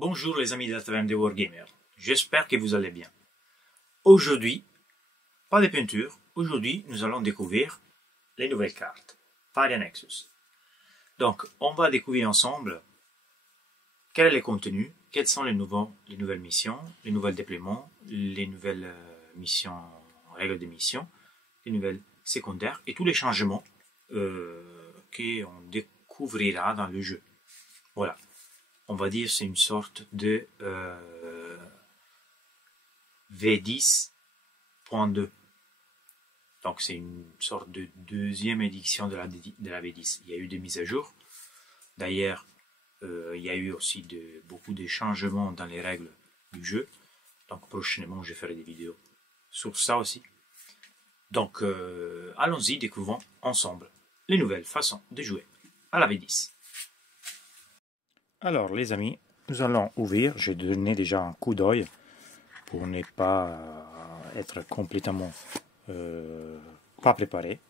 Bonjour les amis de la taverne des Wargamers, j'espère que vous allez bien. Aujourd'hui, pas de peinture, aujourd'hui nous allons découvrir les nouvelles cartes, Fire Nexus. Donc on va découvrir ensemble quel est le contenu, quelles sont les nouvelles missions, les nouveaux déploiements, les nouvelles missions, règles de mission, les nouvelles secondaires et tous les changements qu'on découvrira dans le jeu. Voilà. On va dire c'est une sorte de V10.2. Donc c'est une sorte de deuxième édition de la V10. Il y a eu des mises à jour. D'ailleurs, il y a eu aussi beaucoup de changements dans les règles du jeu. Donc prochainement, je ferai des vidéos sur ça aussi. Donc allons-y, découvrons ensemble les nouvelles façons de jouer à la V10. Alors les amis, nous allons ouvrir. J'ai donné déjà un coup d'œil pour ne pas être complètement pas préparé.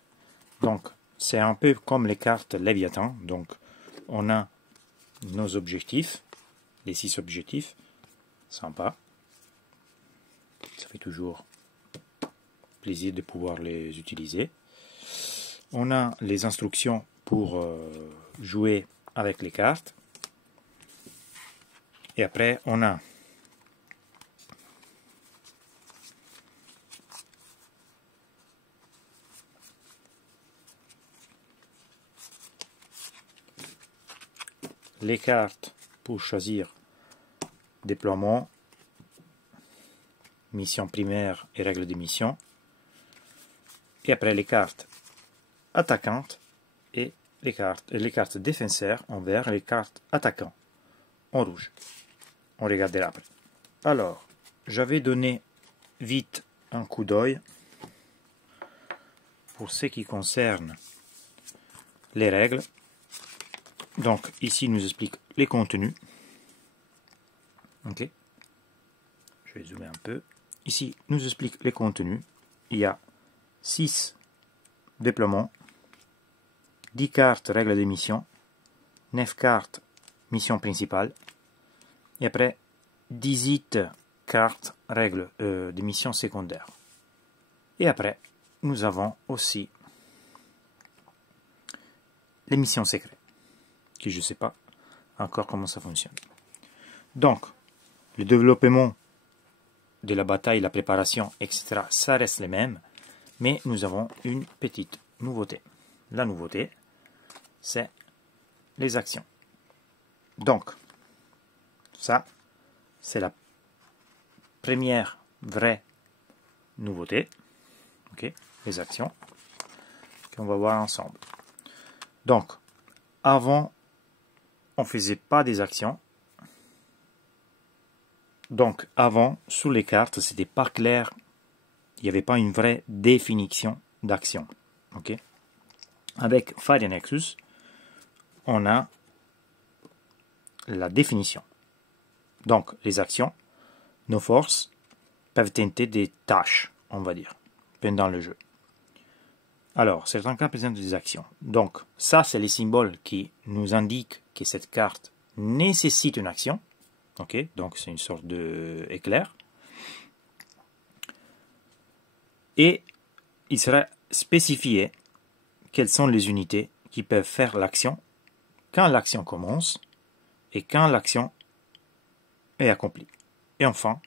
Donc c'est un peu comme les cartes Léviathan. Donc on a nos objectifs, les 6 objectifs, sympa. Ça fait toujours plaisir de pouvoir les utiliser. On a les instructions pour jouer avec les cartes. Et après, on a les cartes pour choisir déploiement, mission primaire et règles de mission. Et après, les cartes attaquantes et les cartes défenseurs en vert et les cartes attaquants en rouge. On regardera après. Alors, j'avais donné vite un coup d'œil pour ce qui concerne les règles. Donc, ici, il nous explique les contenus. Ok. Je vais zoomer un peu. Ici, il nous explique les contenus. Il y a 6 déploiements, 10 cartes règles de mission, 9 cartes mission principale. Et après, 18 cartes règles de mission secondaire. Et après, nous avons aussi les missions secrètes, que je ne sais pas encore comment ça fonctionne. Donc, le développement de la bataille, la préparation, etc., ça reste les mêmes, mais nous avons une petite nouveauté. La nouveauté, c'est les actions. Donc, ça, c'est la première vraie nouveauté. Ok, les actions qu'on va voir ensemble. Donc, avant, on ne faisait pas des actions. Donc, avant, sous les cartes, c'était pas clair. Il n'y avait pas une vraie définition d'action. Ok. Avec Fire Nexus, on a la définition. Donc, les actions, nos forces, peuvent tenter des tâches, on va dire, pendant le jeu. Alors, certains cas présentent des actions. Donc, ça, c'est les symboles qui nous indiquent que cette carte nécessite une action. Ok, donc c'est une sorte d'éclair. Et il sera spécifié quelles sont les unités qui peuvent faire l'action quand l'action commence et quand l'action est accomplie. Et enfin,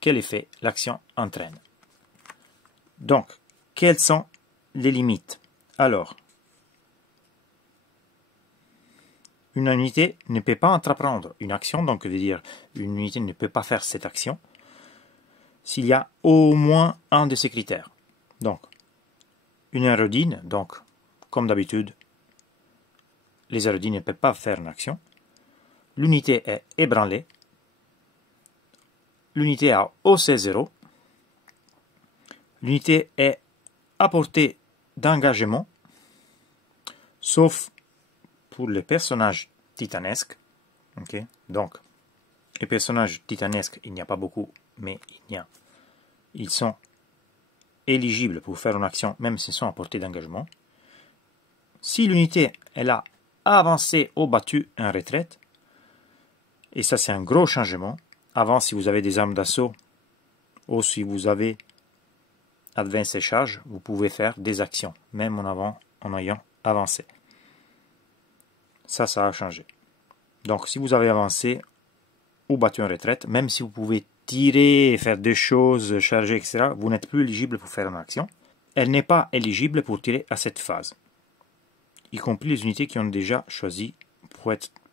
quel effet l'action entraîne. Donc, quelles sont les limites? Alors, une unité ne peut pas entreprendre une action, donc veut dire une unité ne peut pas faire cette action s'il y a au moins un de ces critères. Donc, une aérodine, donc comme d'habitude, les aérodines ne peuvent pas faire une action. L'unité est ébranlée. L'unité a OC0. L'unité est à portée d'engagement, sauf pour les personnages titanesques. Okay. Donc, les personnages titanesques, il n'y a pas beaucoup, mais ils sont éligibles pour faire une action, même s'ils sont à portée d'engagement. Si l'unité elle a avancé ou battu en retraite, Et ça, c'est un gros changement. Avant, si vous avez des armes d'assaut, ou si vous avez Advanced Charge, vous pouvez faire des actions, même en ayant avancé. Ça a changé. Donc, si vous avez avancé ou battu en retraite, même si vous pouvez tirer, faire des choses, charger, etc., vous n'êtes plus éligible pour faire une action. Elle n'est pas éligible pour tirer à cette phase, y compris les unités qui ont déjà choisi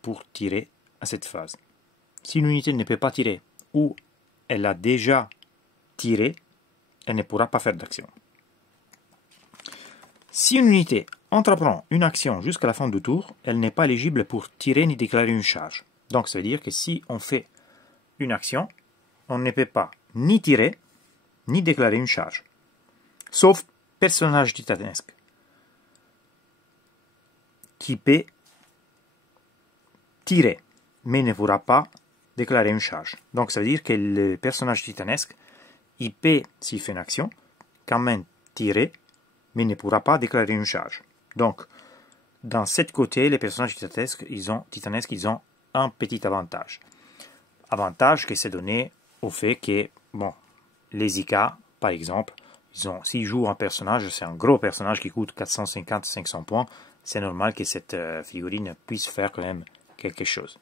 pour tirer à cette phase. Si une unité ne peut pas tirer ou elle a déjà tiré, elle ne pourra pas faire d'action. Si une unité entreprend une action jusqu'à la fin du tour, elle n'est pas éligible pour tirer ni déclarer une charge. Donc ça veut dire que si on fait une action, on ne peut pas ni tirer ni déclarer une charge. Sauf personnage titanesque qui peut tirer, mais ne pourra pas déclarer une charge. Donc ça veut dire que le personnage titanesque, il peut, s'il fait une action, quand même tirer, mais ne pourra pas déclarer une charge. Donc, dans ce côté, les personnages titanesques, ils ont un petit avantage. Avantage qui s'est donné au fait que, bon, les IK, par exemple, s'ils jouent un personnage, c'est un gros personnage qui coûte 450-500 points, c'est normal que cette figurine puisse faire quand même quelque chose,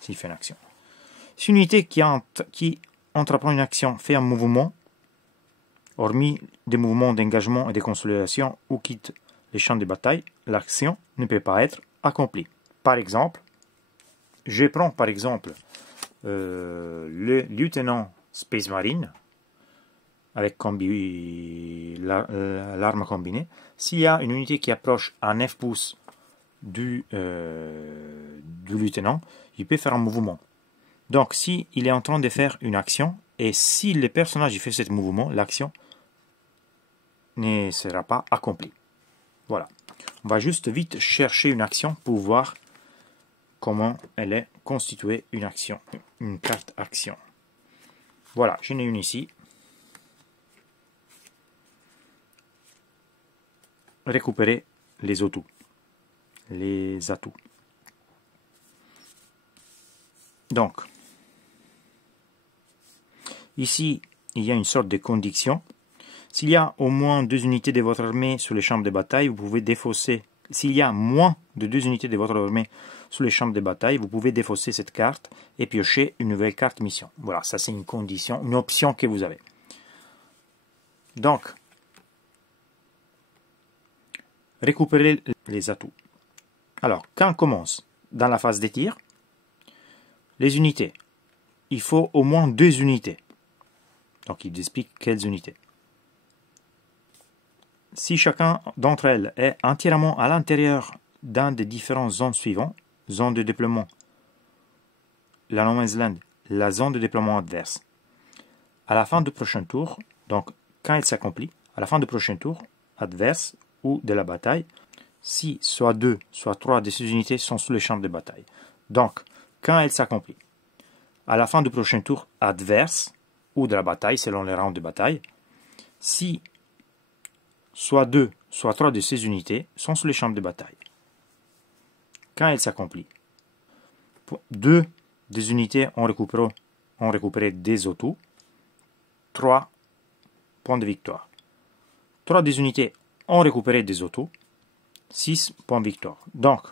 s'il fait une action. Si une unité qui entreprend une action fait un mouvement, hormis des mouvements d'engagement et de consolidation ou quitte les champs de bataille, l'action ne peut pas être accomplie. Par exemple, je prends par exemple le lieutenant Space Marine avec l'arme combinée. S'il y a une unité qui approche à 9 pouces du lieutenant, il peut faire un mouvement. Donc, s'il est en train de faire une action, et si le personnage fait ce mouvement, l'action ne sera pas accomplie. Voilà. On va juste vite chercher une action pour voir comment elle est constituée, une action, une carte action. Voilà, j'en ai une ici. Récupérer les atouts. Donc, ici, il y a une sorte de condition. S'il y a au moins 2 unités de votre armée sur les champs de bataille, vous pouvez défausser. S'il y a moins de 2 unités de votre armée sur les champs de bataille, vous pouvez défausser cette carte et piocher une nouvelle carte mission. Voilà, ça c'est une condition, une option que vous avez. Donc, récupérer les atouts. Alors, quand on commence dans la phase des tirs, les unités, il faut au moins 2 unités. Donc, il explique quelles unités. Si chacun d'entre elles est entièrement à l'intérieur d'un des différentes zones suivantes, zone de déploiement, la No Man's Land, la zone de déploiement adverse, à la fin du prochain tour, donc quand elle s'accomplit, à la fin du prochain tour adverse ou de la bataille, si soit 2, soit 3 de ces unités sont sous les champs de bataille. Donc, quand elle s'accomplit, à la fin du prochain tour adverse ou de la bataille, selon les rounds de bataille, si soit 2, soit 3 de ces unités sont sous les champs de bataille. Quand elle s'accomplit, 2 des unités ont récupéré des atouts, 3 points de victoire. 3 des unités ont récupéré des atouts, 6 points de victoire. Donc,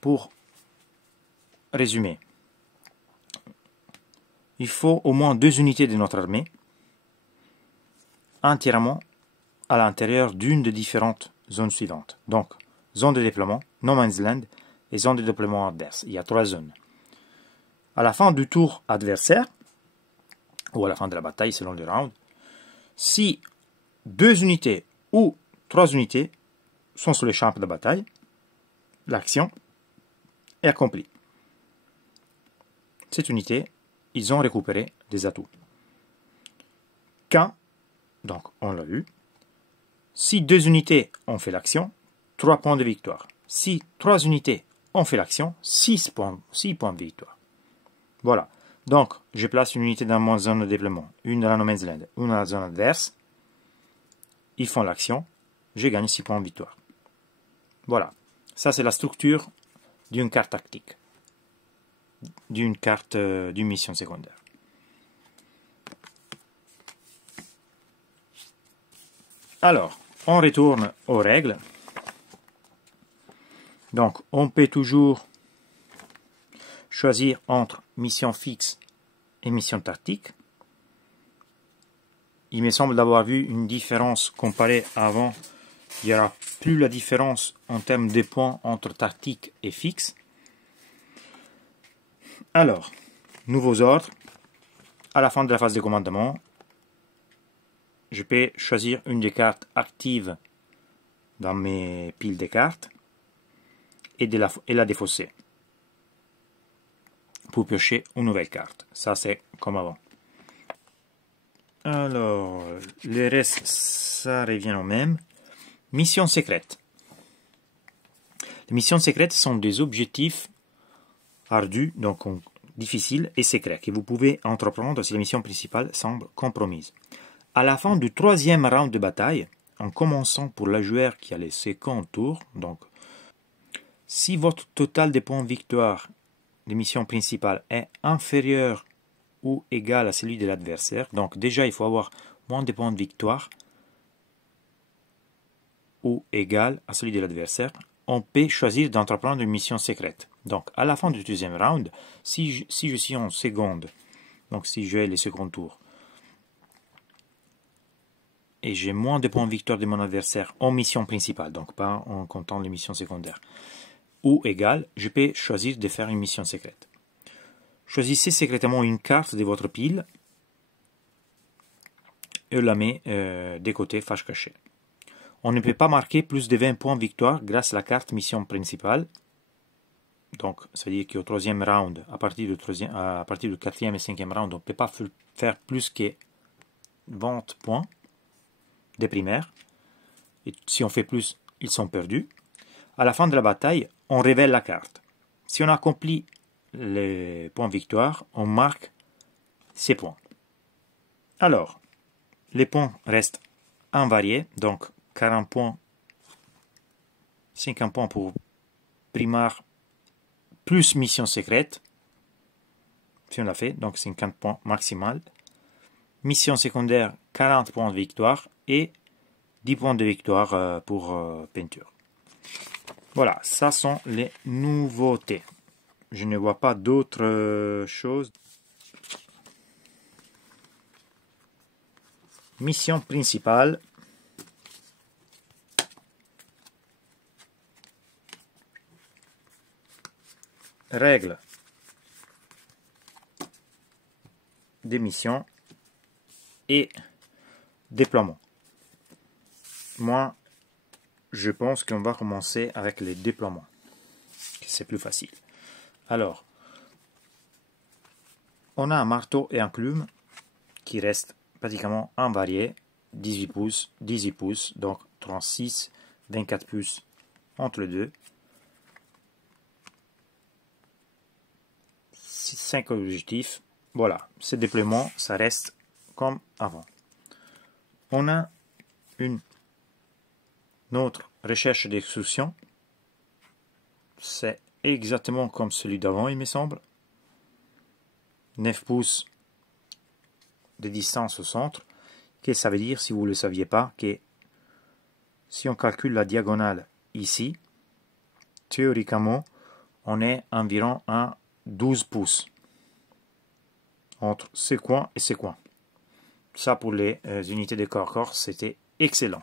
pour résumer, il faut au moins 2 unités de notre armée entièrement à l'intérieur d'une des différentes zones suivantes. Donc, zone de déploiement, No Man's Land et zone de déploiement adverse. Il y a 3 zones. À la fin du tour adversaire, ou à la fin de la bataille selon le round, si 2 unités ou 3 unités sont sur les champs de bataille, l'action est accomplie. Cette unité, ils ont récupéré des atouts. Quand, donc on l'a vu, si 2 unités ont fait l'action, 3 points de victoire. Si 3 unités ont fait l'action, 6 points de victoire. Voilà. Donc, je place une unité dans ma zone de déploiement, une dans la No Man's Land, une dans la zone adverse. Ils font l'action, je gagne 6 points de victoire. Voilà. Ça, c'est la structure d'une carte tactique. d'une carte d'une mission secondaire. Alors, on retourne aux règles. Donc, on peut toujours choisir entre mission fixe et mission tactique. Il me semble d'avoir vu une différence comparée à avant. Il n'y aura plus la différence en termes de points entre tactique et fixe. Alors, nouveaux ordres. À la fin de la phase de commandement, je peux choisir une des cartes actives dans mes piles de cartes et la défausser pour piocher une nouvelle carte. Ça, c'est comme avant. Alors, le reste, ça revient au même. Mission secrète. Les missions secrètes sont des objectifs ardus, donc difficiles et secrets, que vous pouvez entreprendre si la mission principale semble compromise. À la fin du troisième round de bataille, en commençant pour la joueur qui a les second tours, donc si votre total de points de victoire des missions principales est inférieur ou égal à celui de l'adversaire, donc déjà il faut avoir moins de points de victoire ou égal à celui de l'adversaire, on peut choisir d'entreprendre une mission secrète. Donc à la fin du deuxième round, si je suis en seconde, donc si j'ai les seconds tours, et j'ai moins de points de victoire de mon adversaire en mission principale, donc pas en comptant les missions secondaires, ou égal, je peux choisir de faire une mission secrète. Choisissez secrètement une carte de votre pile et la met des côtés fâche cachée. On ne peut pas marquer plus de 20 points de victoire grâce à la carte mission principale. Donc, ça veut dire qu'au troisième round, à partir du quatrième et cinquième round, on ne peut pas faire plus que 20 points des primaires. Et si on fait plus, ils sont perdus. À la fin de la bataille, on révèle la carte. Si on accomplit les points de victoire, on marque ces points. Alors, les points restent invariés, donc 40 points, 50 points pour primaire plus mission secrète, si on l'a fait, donc 50 points maximal. Mission secondaire, 40 points de victoire et 10 points de victoire pour peinture. Voilà, ça sont les nouveautés. Je ne vois pas d'autres choses. Mission principale. Règles des missions et déploiement. Moi, je pense qu'on va commencer avec les déploiements. C'est plus facile. Alors, on a un marteau et un plume qui restent pratiquement invariés. 18 pouces, 18 pouces, donc 36, 24 pouces entre les deux. 5 objectifs. Voilà, ce déploiement, ça reste comme avant. On a une autre recherche d'extrusion. C'est exactement comme celui d'avant, il me semble. 9 pouces de distance au centre. Qu'est-ce que ça veut dire, si vous ne le saviez pas, que si on calcule la diagonale ici, théoriquement, on est environ à 12 pouces entre ces coins et ces coins. Ça, pour les unités de corps-corps, c'était excellent.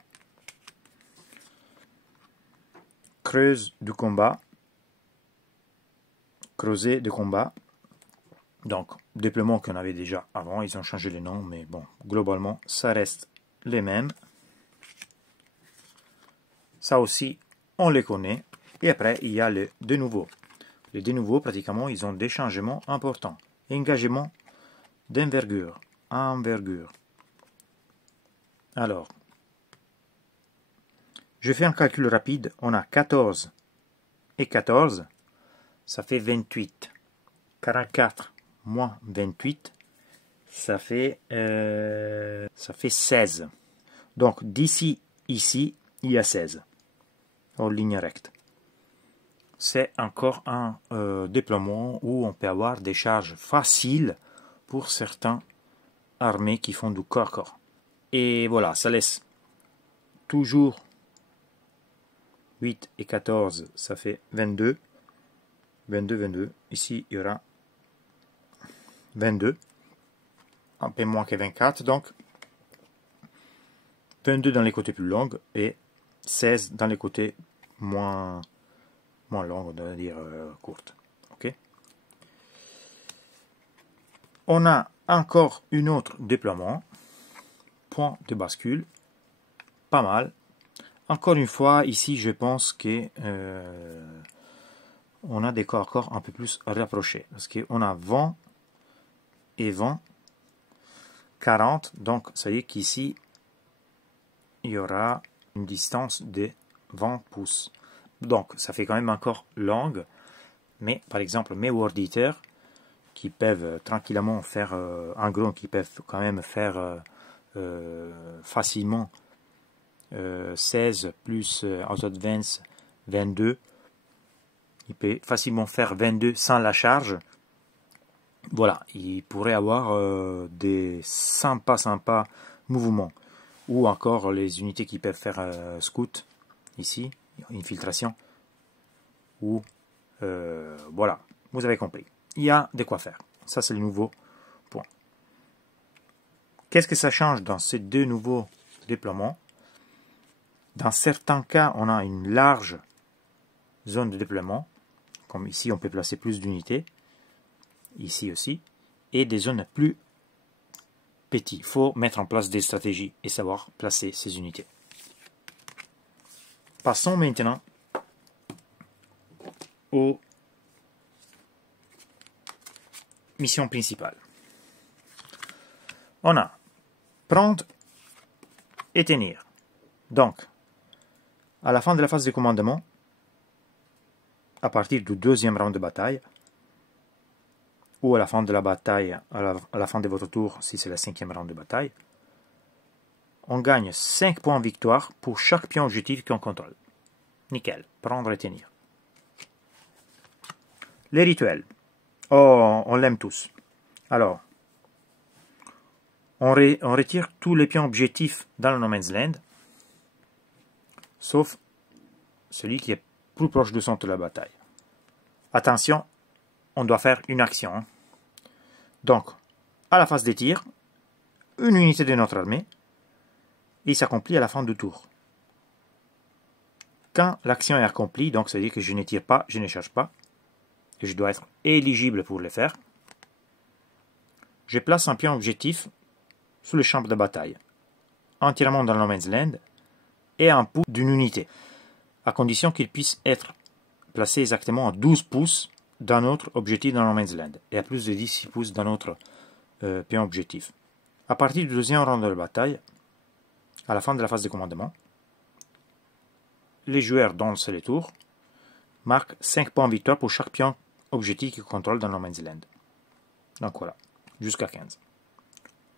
Creuse du combat. Creuset de combat. Donc, déploiement qu'on avait déjà avant, ils ont changé les noms, mais bon, globalement, ça reste les mêmes. Ça aussi, on les connaît. Et après, il y a les de nouveaux. Les de nouveaux, pratiquement, ils ont des changements importants. Engagement d'envergure. Envergure. Alors, je fais un calcul rapide. On a 14 et 14. Ça fait 28. 44 moins 28. Ça fait 16. Donc, d'ici, ici, il y a 16. En ligne recte. c'est encore un déploiement où on peut avoir des charges faciles pour certains armées qui font du corps-corps. Et voilà, ça laisse toujours 8 et 14, ça fait 22. 22, 22. Ici, il y aura 22. Un peu moins que 24, donc 22 dans les côtés plus longs et 16 dans les côtés moins longs, on va dire courtes. Ok. On a encore une autre déploiement. Point de bascule. Pas mal. Encore une fois, ici, je pense que on a des corps un peu plus rapprochés. Parce qu'on a 20 et 20, 40. Donc, ça veut dire qu'ici, il y aura une distance de 20 pouces. Donc, ça fait quand même encore longue. Mais, par exemple, mes word eaters, qui peuvent tranquillement faire, en gros, qui peuvent quand même faire facilement 16 plus Auto Advance 22. Il peut facilement faire 22 sans la charge. Voilà, il pourrait avoir des sympas mouvements. Ou encore les unités qui peuvent faire scout, ici, infiltration. Ou, voilà, vous avez compris. Il y a de quoi faire. Ça, c'est le nouveau point. Qu'est-ce que ça change dans ces deux nouveaux déploiements? Dans certains cas, on a une large zone de déploiement. Comme ici, on peut placer plus d'unités. Ici aussi. Et des zones plus petites. Il faut mettre en place des stratégies et savoir placer ces unités. Passons maintenant aux missions principales. On a prendre et tenir. Donc, à la fin de la phase de commandement, à partir du deuxième round de bataille, ou à la fin de la bataille, à la fin de votre tour, si c'est le cinquième round de bataille, on gagne 5 points de victoire pour chaque pion objectif qu'on contrôle. Nickel, prendre et tenir. Les rituels. Oh, on l'aime tous. Alors, on retire tous les pions objectifs dans le No Man's Land, sauf celui qui est plus proche du centre de la bataille. Attention, on doit faire une action. Donc, à la phase des tirs, une unité de notre armée, il s'accomplit à la fin du tour. Quand l'action est accomplie, donc ça veut dire que je ne tire pas, je ne charge pas, et je dois être éligible pour le faire, je place un pion objectif sous le champ de bataille, entièrement dans le No Man's Land, et un pouce d'une unité, à condition qu'il puisse être placé exactement à 12 pouces dans notre objectif dans No Man's Land, et à plus de 10 pouces dans notre pion objectif. À partir du deuxième round de la bataille, à la fin de la phase de commandement, les joueurs dont c'est le tour marquent 5 points de victoire pour chaque pion objectif qu'ils contrôlent dans No Man's Land. Donc voilà, jusqu'à 15.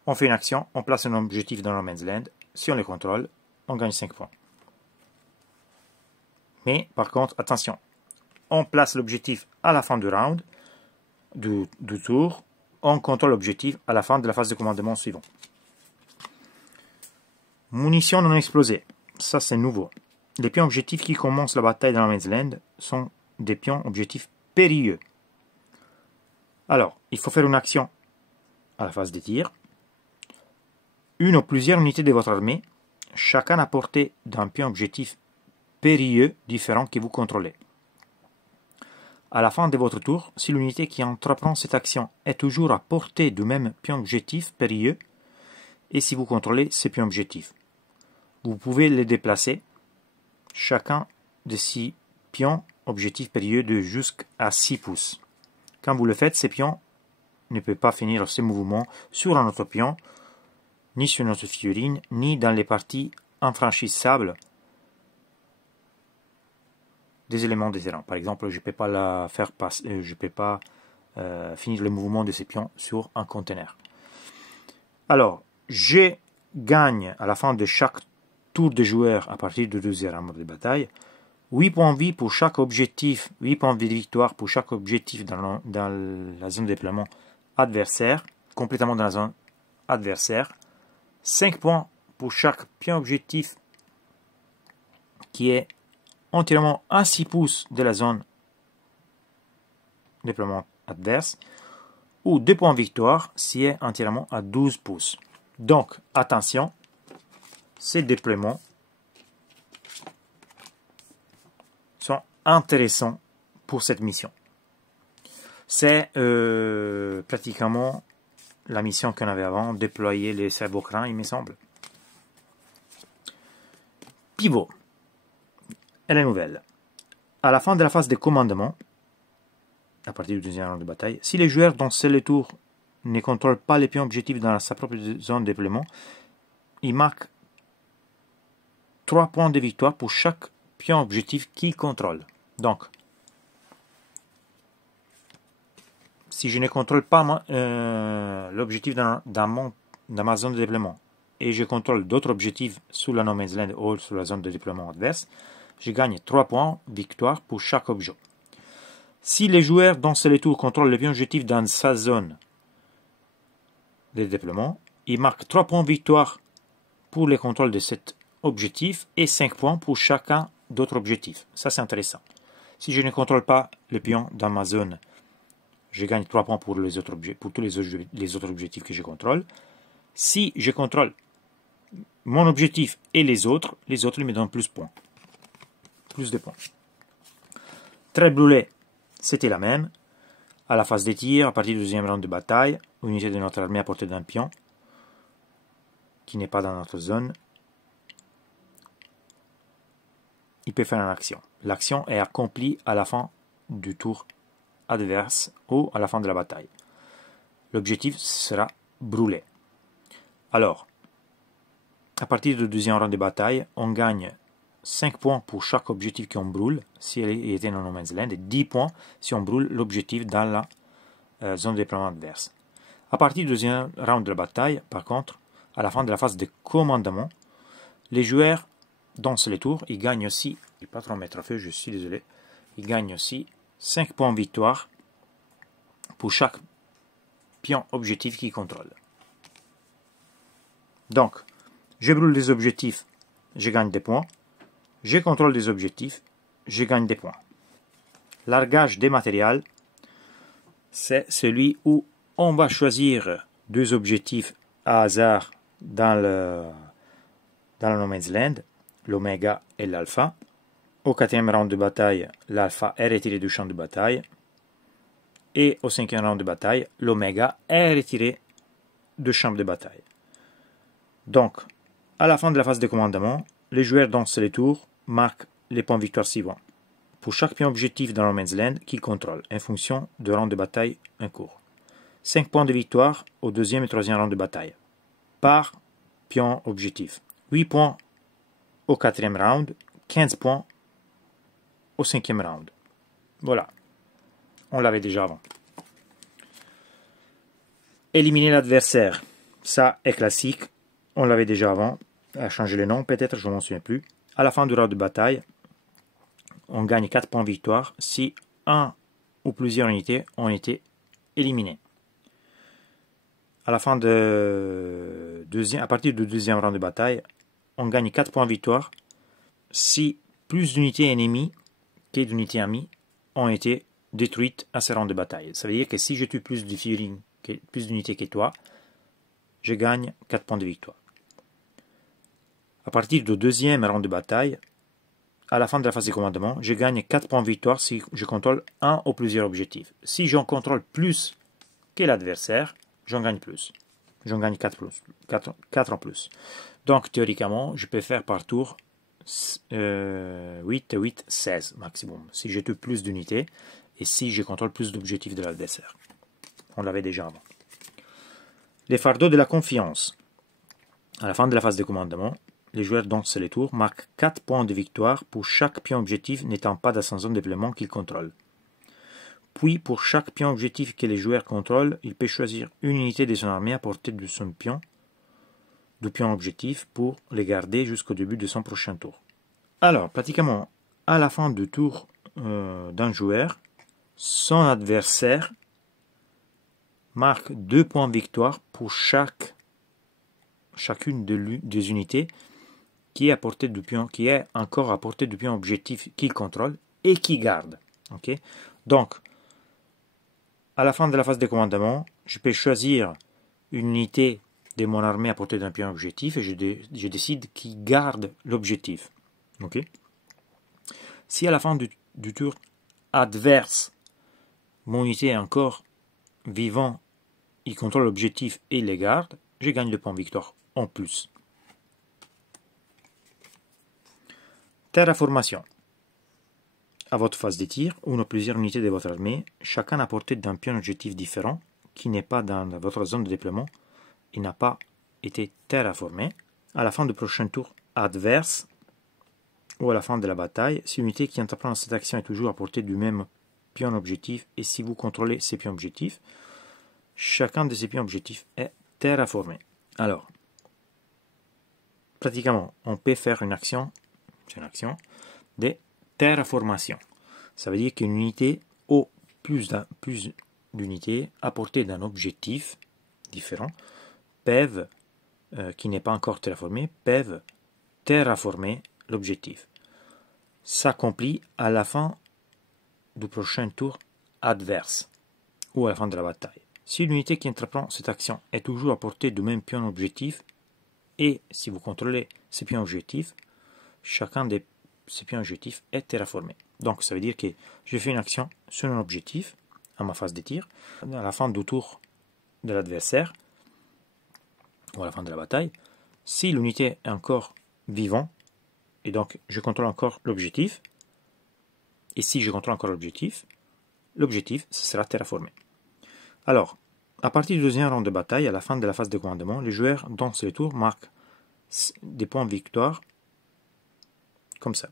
On fait une action, on place un objectif dans No Man's Land, si on le contrôle, on gagne 5 points. Mais par contre, attention, on place l'objectif à la fin du round, du tour, on contrôle l'objectif à la fin de la phase de commandement suivant. Munitions non explosées, ça c'est nouveau. Les pions objectifs qui commencent la bataille dans No Man's Land sont des pions objectifs périlleux. Alors, il faut faire une action à la phase des tirs. Une ou plusieurs unités de votre armée, chacun à portée d'un pion objectif périlleux différent que vous contrôlez. À la fin de votre tour, si l'unité qui entreprend cette action est toujours à portée du même pion objectif périlleux, et si vous contrôlez ces pions objectifs, vous pouvez les déplacer, chacun de 6 pions objectifs périlleux de jusqu'à 6 pouces. Quand vous le faites, ces pions ne peuvent pas finir ces mouvements sur un autre pion, ni sur notre figurine, ni dans les parties infranchissables des éléments de terrain. Par exemple, je ne peux pas finir le mouvement de ces pions sur un conteneur. Alors, je gagne à la fin de chaque tour de joueur à partir du deuxième round de bataille 8 points de vie pour chaque objectif, 8 points de victoire pour chaque objectif dans la zone de déploiement adversaire, complètement dans la zone adversaire. 5 points pour chaque pion objectif qui est entièrement à 6 pouces de la zone de déploiement adverse, ou 2 points de victoire si est entièrement à 12 pouces. Donc, attention, ces déploiements sont intéressants pour cette mission. C'est pratiquement la mission qu'on avait avant, déployer les cerveaux-crânes, il me semble. Pivot. Elle est nouvelle. À la fin de la phase de commandement, à partir du deuxième round de bataille, si les joueurs dont c'est le tour ne contrôlent pas les pions objectifs dans sa propre zone de déploiement, ils marquent 3 points de victoire pour chaque pion objectif qu'ils contrôlent. Donc, si je ne contrôle pas l'objectif dans ma zone de déploiement et je contrôle d'autres objectifs sous la No Man's Land ou sur la zone de déploiement adverse, je gagne 3 points de victoire pour chaque objet. Si les joueurs dont c'est le tour contrôlent le pion objectif dans sa zone de déploiement, ils marquent 3 points de victoire pour le contrôle de cet objectif et 5 points pour chacun d'autres objectifs. Ça, c'est intéressant. Si je ne contrôle pas le pion dans ma zone, je gagne 3 points pour tous les autres objectifs que je contrôle. Si je contrôle mon objectif et les autres ils me donnent plus de points. Trait brûlé, c'était la même. À la phase de tir, à partir du deuxième round de bataille, unité de notre armée à portée d'un pion qui n'est pas dans notre zone, il peut faire une action. L'action est accomplie à la fin du tour adverse ou à la fin de la bataille. L'objectif sera brûlé. Alors, à partir du deuxième round de bataille, on gagne 5 points pour chaque objectif qu'on brûle, si il était dans No Man's Land, et 10 points si on brûle l'objectif dans la zone de déploiement adverse. À partir du deuxième round de la bataille, par contre, à la fin de la phase de commandement, les joueurs dansent les tours, ils gagnent aussi, je ne vais pas trop mettre à feu, je suis désolé, ils gagnent aussi 5 points de victoire pour chaque pion objectif qu'ils contrôlent. Donc, je brûle des objectifs, je gagne des points. Je contrôle des objectifs, je gagne des points. Largage des matériels, c'est celui où on va choisir 2 objectifs à hasard dans le No Man's Land, l'oméga et l'alpha. Au 4e round de bataille, l'alpha est retiré du champ de bataille. Et au 5e round de bataille, l'oméga est retiré du champ de bataille. Donc, à la fin de la phase de commandement, les joueurs dansent les tours, marquent les points de victoire suivants pour chaque pion objectif dans No Man's Land qu'ils contrôlent, en fonction de round de bataille en cours. 5 points de victoire au 2e et 3e round de bataille, par pion objectif. 8 points au 4e round, 15 points au 5e round. Voilà, on l'avait déjà avant. Éliminer l'adversaire, ça est classique, on l'avait déjà avant. À changer le nom, peut-être, je ne m'en souviens plus. À la fin du round de bataille, on gagne 4 points de victoire si un ou plusieurs unités ont été éliminées. À la fin à partir du deuxième round de bataille, on gagne 4 points de victoire si plus d'unités ennemies que d'unités amies ont été détruites à ce round de bataille. Ça veut dire que si je tue plus d'unités que toi, je gagne 4 points de victoire. À partir du deuxième round de bataille, à la fin de la phase de commandement, je gagne 4 points de victoire si je contrôle un ou plusieurs objectifs. Si j'en contrôle plus que l'adversaire, j'en gagne plus. J'en gagne 4 en plus. Donc, théoriquement, je peux faire par tour 8, 16 maximum. Si je tue plus d'unités et si je contrôle plus d'objectifs de l'adversaire. On l'avait déjà avant. Les fardeaux de la confiance. À la fin de la phase de commandement, les joueurs dont c'est le tour marquent 4 points de victoire pour chaque pion objectif n'étant pas dans sa zone de déploiement qu'ils contrôlent. Puis, pour chaque pion objectif que les joueurs contrôlent, il peut choisir une unité de son armée à portée de son pion, du pion objectif, pour les garder jusqu'au début de son prochain tour. Alors, pratiquement, à la fin du tour d'un joueur, son adversaire marque 2 points victoire pour chacune des unités qui est encore à portée du pion objectif qu'il contrôle et qu'il garde. Okay? Donc, à la fin de la phase de commandement, je peux choisir une unité de mon armée à portée d'un pion objectif et je décide qui garde l'objectif. Okay? Si à la fin du tour adverse, mon unité est encore vivant, il contrôle l'objectif et les garde, je gagne le point victoire en plus. Terraformation. À votre phase de tir, une ou plusieurs unités de votre armée, chacun à portée d'un pion objectif différent, qui n'est pas dans votre zone de déploiement et n'a pas été terraformé. À la fin du prochain tour adverse, ou à la fin de la bataille, si l'unité qui entreprend cette action est toujours à portée du même pion objectif, et si vous contrôlez ces pions objectifs, chacun de ces pions objectifs est terraformé. Alors, pratiquement, on peut faire une action de terraformation. Ça veut dire qu'une unité ou plus d'unités à portée d'un objectif différent peuvent, qui n'est pas encore terraformé, peuvent terraformer l'objectif. S'accomplit à la fin du prochain tour adverse ou à la fin de la bataille. Si l'unité qui entreprend cette action est toujours à portée du même pion objectif et si vous contrôlez ces pions objectifs, chacun de ces pions objectifs est terraformé. Donc ça veut dire que je fais une action sur un objectif à ma phase de tir, à la fin du tour de l'adversaire ou à la fin de la bataille. Si l'unité est encore vivante, et donc je contrôle encore l'objectif, et si je contrôle encore l'objectif, ce sera terraformé. Alors, à partir du deuxième round de bataille, à la fin de la phase de commandement, les joueurs dans les tours marquent des points de victoire comme ça,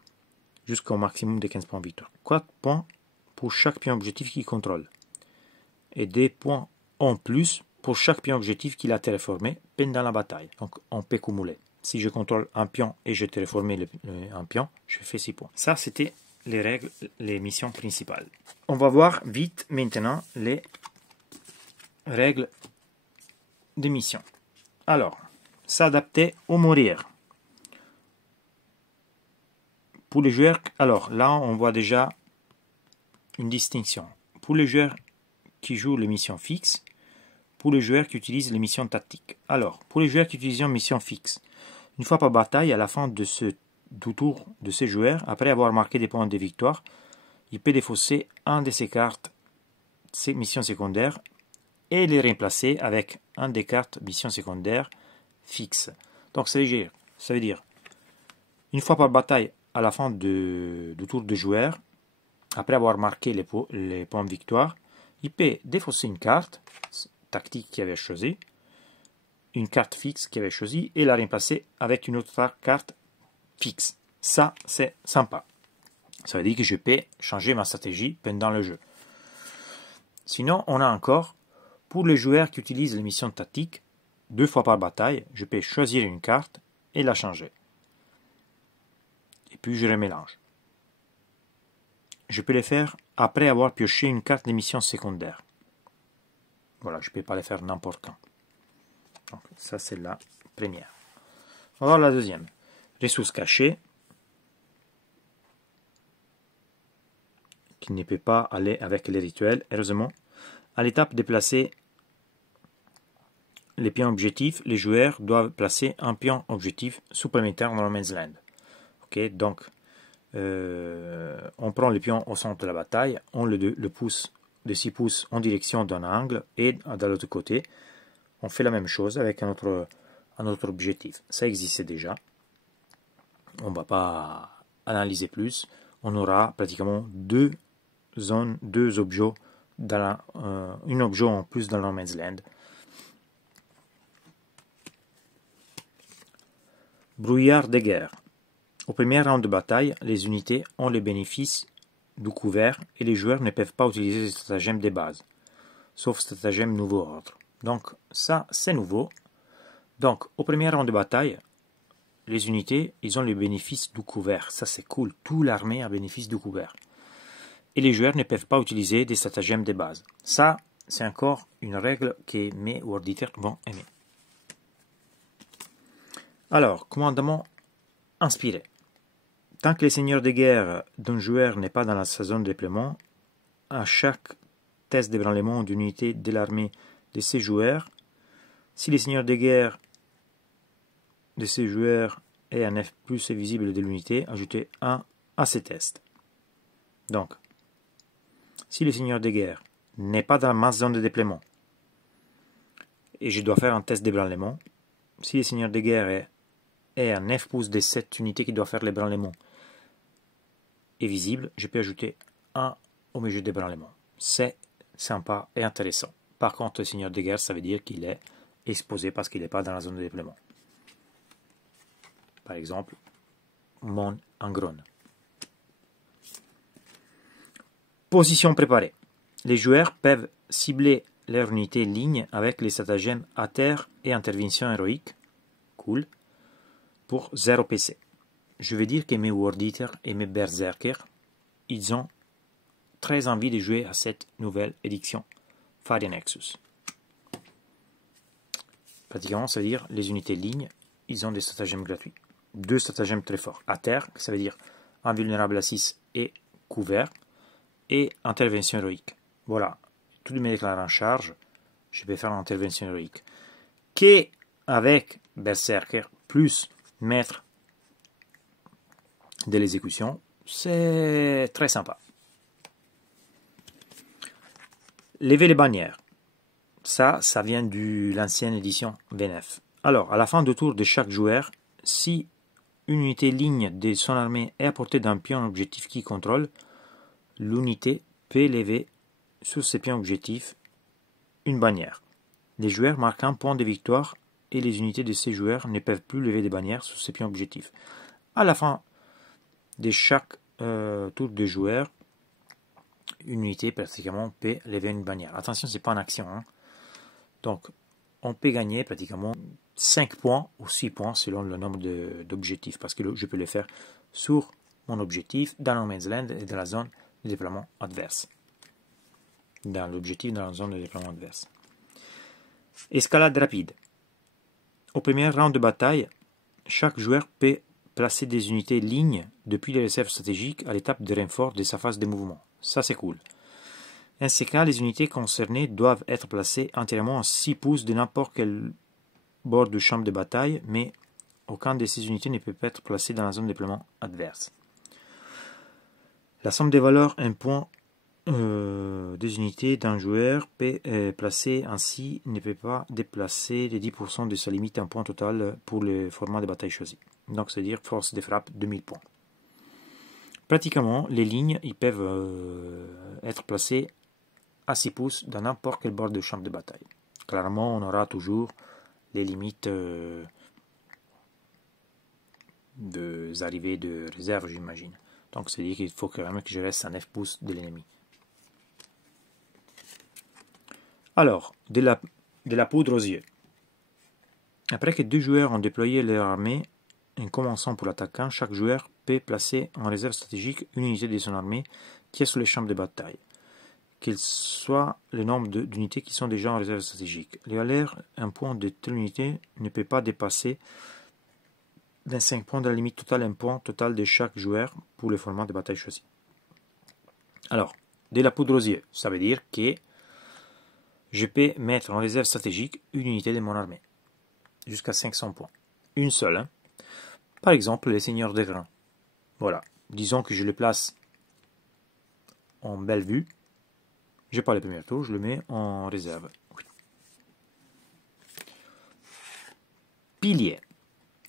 jusqu'au maximum de 15 points de victoire. 4 points pour chaque pion objectif qu'il contrôle, et des points en plus pour chaque pion objectif qu'il a terraformé pendant la bataille. Donc on peut cumuler. Si je contrôle un pion et je terraforme un pion, je fais 6 points. Ça, c'était les règles, les missions principales. On va voir vite maintenant les règles de mission. Alors, s'adapter ou mourir. Pour les joueurs, alors là, on voit déjà une distinction. Pour les joueurs qui jouent les missions fixes, pour les joueurs qui utilisent les missions tactiques. Alors, pour les joueurs qui utilisent une mission fixe, une fois par bataille, à la fin du tour de ces joueurs, après avoir marqué des points de victoire, il peut défausser un de ses cartes, ses missions secondaires, et les remplacer avec un des cartes missions secondaires fixes. Donc ça veut dire, une fois par bataille, à la fin du tour de joueur, après avoir marqué les points de victoire, il peut défausser une carte tactique qu'il avait choisie, une carte fixe qu'il avait choisie, et la remplacer avec une autre carte fixe. Ça, c'est sympa. Ça veut dire que je peux changer ma stratégie pendant le jeu. Sinon, on a encore, pour les joueurs qui utilisent les missions tactiques, 2 fois par bataille, je peux choisir une carte et la changer. Et puis je remélange. Je peux les faire après avoir pioché une carte d'émission secondaire. Voilà, je ne peux pas les faire n'importe quand. Donc, ça, c'est la première. On va voir la deuxième. Ressources cachées, qui ne peut pas aller avec les rituels, heureusement. À l'étape de placer les pions objectifs, les joueurs doivent placer un pion objectif supplémentaire dans le man's land. Okay, donc, on prend le pion au centre de la bataille, on le pousse de 6 pouces en direction d'un angle, et de l'autre côté, on fait la même chose avec un autre objectif. Ça existait déjà. On ne va pas analyser plus. On aura pratiquement 2 zones, 2 objets, un objet en plus dans le man's land. Brouillard de guerre. Au premier round de bataille, les unités ont les bénéfices du couvert et les joueurs ne peuvent pas utiliser les stratagèmes de base, sauf stratagème nouveau ordre. Donc ça, c'est nouveau. Donc au premier round de bataille, les unités, ils ont le bénéfice du couvert. Ça, c'est cool. Toute l'armée a bénéfice du couvert. Et les joueurs ne peuvent pas utiliser des stratagèmes de base. Ça, c'est encore une règle que mes World Eaters vont aimer. Alors, commandement inspiré. Tant que les seigneurs de guerre d'un joueur n'est pas dans sa zone de déploiement, à chaque test d'ébranlement d'unité de l'armée de ces joueurs, si les seigneurs de guerre de ces joueurs est un F+ est visible de l'unité, ajoutez 1 à ces tests. Donc, si le seigneur de guerre n'est pas dans ma zone de déploiement et je dois faire un test d'ébranlement, si le seigneur de guerre est un F+ de cette unité qui doit faire l'ébranlement est visible, je peux ajouter 1 au milieu d'ébranlement. C'est sympa et intéressant. Par contre, le seigneur de guerre, ça veut dire qu'il est exposé parce qu'il n'est pas dans la zone de déploiement. Par exemple, mon Angron. Position préparée. Les joueurs peuvent cibler leur unité ligne avec les stratagèmes à terre et intervention héroïque. Cool. Pour 0 PC. Je veux dire que mes World Eaters et mes Berserkers, ils ont très envie de jouer à cette nouvelle édition Fire Nexus. Pratiquement, ça veut dire les unités lignes, ils ont des stratagèmes gratuits. 2 stratagèmes très forts. À terre, ça veut dire invulnérable à 6 et couvert, et intervention héroïque. Voilà, tous mes déclarés en charge, je vais faire l'intervention héroïque. Qu'avec Berserker plus maître de l'exécution, c'est très sympa. Lever les bannières. Ça vient de l'ancienne édition V9. Alors, à la fin du tour de chaque joueur, si une unité ligne de son armée est à portée d'un pion objectif qui contrôle, l'unité peut lever sur ce pion objectif une bannière. Les joueurs marquent un point de victoire et les unités de ces joueurs ne peuvent plus lever des bannières sur ce pion objectif. À la fin de chaque tour de joueur, une unité pratiquement peut lever une bannière. Attention, ce n'est pas en action. Hein. Donc, on peut gagner pratiquement 5 points ou 6 points selon le nombre d'objectifs, parce que je peux le faire sur mon objectif, dans No Man's Land et dans la zone de déploiement adverse. Dans l'objectif, dans la zone de déploiement adverse. Escalade rapide. Au premier round de bataille, chaque joueur peut placer des unités lignes depuis les réserves stratégiques à l'étape de renfort de sa phase de mouvement. Ça, c'est cool. En ce cas, les unités concernées doivent être placées entièrement à 6 pouces de n'importe quel bord du champ de bataille, mais aucun de ces unités ne peut être placé dans la zone de déploiement adverse. La somme des valeurs un point des unités d'un joueur placé ainsi ne peut pas déplacer les 10% de sa limite en point total pour le format de bataille choisi. Donc, c'est-à-dire force de frappe 2000 points. Pratiquement, les lignes ils peuvent être placées à 6 pouces dans n'importe quel bord de champ de bataille. Clairement, on aura toujours les limites des arrivées de réserve, j'imagine. Donc, c'est-à-dire qu'il faut quand même que je reste à 9 pouces de l'ennemi. Alors, de la poudre aux yeux. Après que 2 joueurs ont déployé leur armée, en commençant pour l'attaquant, chaque joueur peut placer en réserve stratégique une unité de son armée qui est sur les champs de bataille, qu'il soit le nombre d'unités qui sont déjà en réserve stratégique. Le valeur, un point de telle unité ne peut pas dépasser d'un 5 points de la limite totale, un point total de chaque joueur pour le format de bataille choisi. Alors, de la poudre aux yeux, ça veut dire que je peux mettre en réserve stratégique une unité de mon armée, jusqu'à 500 points. Une seule. Hein. Par exemple, les seigneurs des grains. Voilà. Disons que je le place en belle vue. Je n'ai pas le premier tour, je le mets en réserve. Oui. Pilier.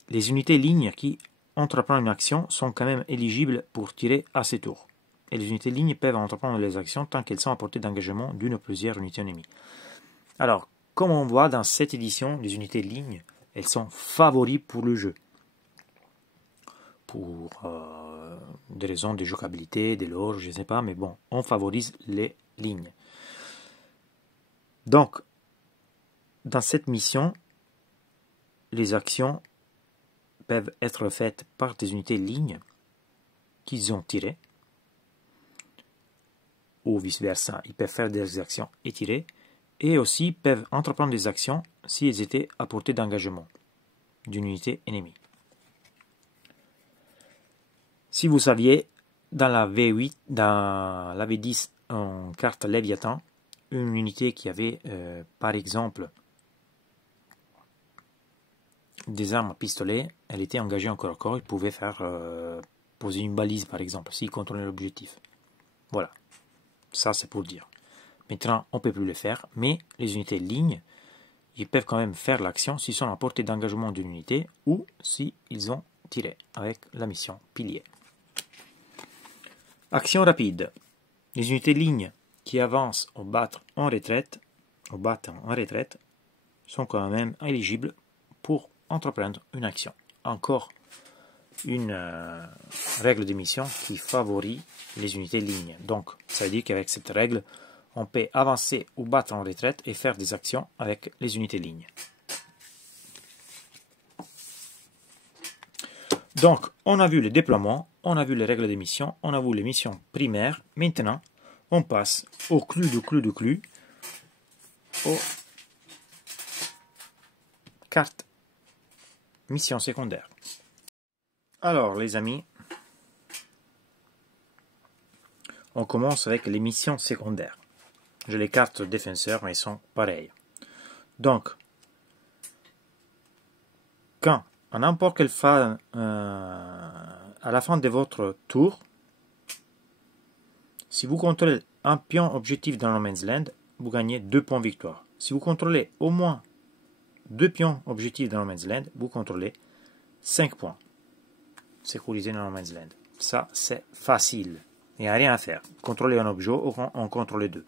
Les unités lignes qui entreprennent une action sont quand même éligibles pour tirer à ces tours. Et les unités lignes peuvent entreprendre les actions tant qu'elles sont à portée d'engagement d'une ou plusieurs unités ennemies. Alors, comme on voit dans cette édition, les unités lignes, elles sont favoris pour le jeu. Pour des raisons de jouabilité, de l'or, je ne sais pas, mais bon, on favorise les lignes. Donc, dans cette mission, les actions peuvent être faites par des unités lignes qu'ils ont tirées, ou vice-versa, ils peuvent faire des actions et tirer, et aussi peuvent entreprendre des actions s'ils étaient à portée d'engagement d'une unité ennemie. Si vous saviez, dans la V8, dans la V10, en carte Léviathan, une unité qui avait, par exemple, des armes à pistolet, elle était engagée en corps à corps, il pouvait faire poser une balise, par exemple, s'il contrôlait l'objectif. Voilà, ça c'est pour dire. Maintenant, on ne peut plus le faire, mais les unités lignes, ils peuvent quand même faire l'action s'ils sont à portée d'engagement d'une unité ou s'ils ont tiré avec la mission pilier. Action rapide. Les unités lignes qui avancent au battre en retraite, sont quand même éligibles pour entreprendre une action. Encore une règle de mission qui favorise les unités lignes. Donc, ça veut dire qu'avec cette règle, on peut avancer ou battre en retraite et faire des actions avec les unités lignes. Donc, on a vu les déploiements, on a vu les règles de mission, on a vu les missions primaires. Maintenant, on passe au clou de clou, aux cartes mission secondaire. Alors, les amis, on commence avec les missions secondaires. J'ai les cartes défenseurs, mais elles sont pareilles. Donc, quand, à n'importe quelle phase, à la fin de votre tour, si vous contrôlez un pion objectif dans No Man's Land, vous gagnez 2 points victoire. Si vous contrôlez au moins 2 pions objectifs dans No Man's Land, vous contrôlez 5 points. Sécurisé dans No Man's Land. Ça, c'est facile. Il n'y a rien à faire. Contrôler un objet, on contrôle 2.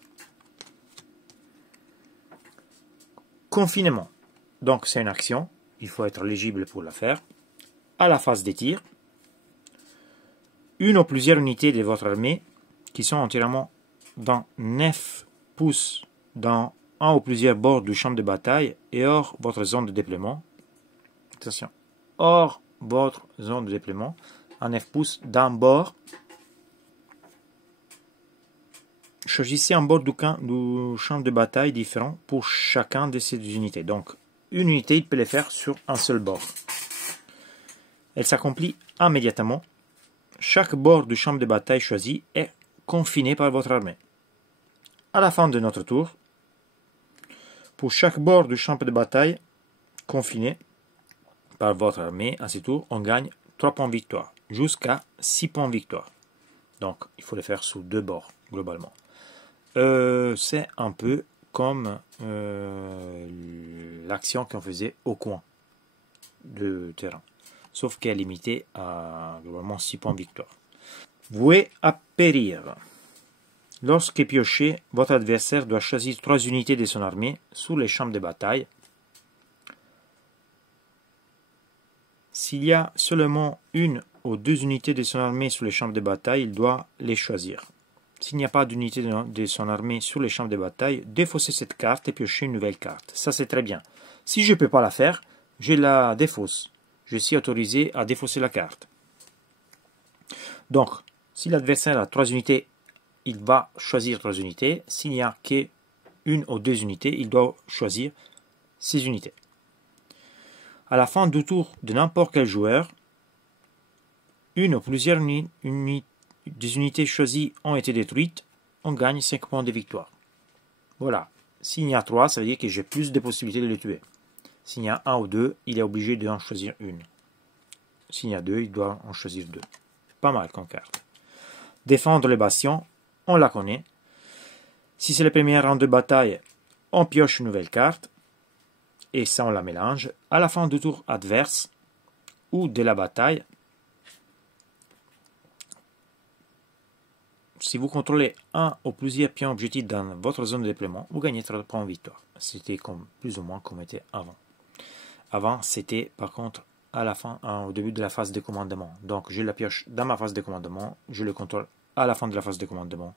Confinement. Donc, c'est une action. Il faut être éligible pour la faire. À la phase des tirs, une ou plusieurs unités de votre armée qui sont entièrement dans 9 pouces dans un ou plusieurs bords du champ de bataille et hors votre zone de déploiement. Attention, hors votre zone de déploiement, à 9 pouces d'un bord. Choisissez un bord du champ de bataille différent pour chacun de ces unités. Donc, une unité, il peut les faire sur un seul bord. Elle s'accomplit immédiatement. Chaque bord du champ de bataille choisi est confiné par votre armée. À la fin de notre tour, pour chaque bord du champ de bataille confiné par votre armée, à ce tour, on gagne 3 points de victoire, jusqu'à 6 points de victoire. Donc, il faut les faire sous 2 bords, globalement. C'est un peu comme l'action qu'on faisait au coin de terrain. Sauf qu'elle est limitée à globalement 6 points de victoire. Voué à périr. Lorsque pioché, votre adversaire doit choisir 3 unités de son armée sur les champs de bataille. S'il y a seulement 1 ou 2 unités de son armée sur les champs de bataille, il doit les choisir. S'il n'y a pas d'unité de son armée sur les champs de bataille, défaussez cette carte et piochez une nouvelle carte. Ça, c'est très bien. Si je ne peux pas la faire, je la défausse. Je suis autorisé à défausser la carte. Donc, si l'adversaire a 3 unités, il va choisir 3 unités. S'il n'y a que 1 ou 2 unités, il doit choisir 6 unités. À la fin du tour de n'importe quel joueur, une ou plusieurs des unités choisies ont été détruites, on gagne 5 points de victoire. Voilà. S'il y a 3, ça veut dire que j'ai plus de possibilités de les tuer. S'il y a 1 ou 2, il est obligé d'en choisir une. S'il y a 2, il doit en choisir 2. Pas mal comme carte. Défendre les bastions, on la connaît. Si c'est le premier round de bataille, on pioche une nouvelle carte. Et ça, on la mélange. À la fin du tour adverse ou de la bataille, si vous contrôlez un ou plusieurs pions objectifs dans votre zone de déploiement, vous gagnez 3 points de victoire. C'était plus ou moins comme c'était avant. Avant, c'était par contre à la fin, au début de la phase de commandement. Donc, je la pioche dans ma phase de commandement, je le contrôle à la fin de la phase de commandement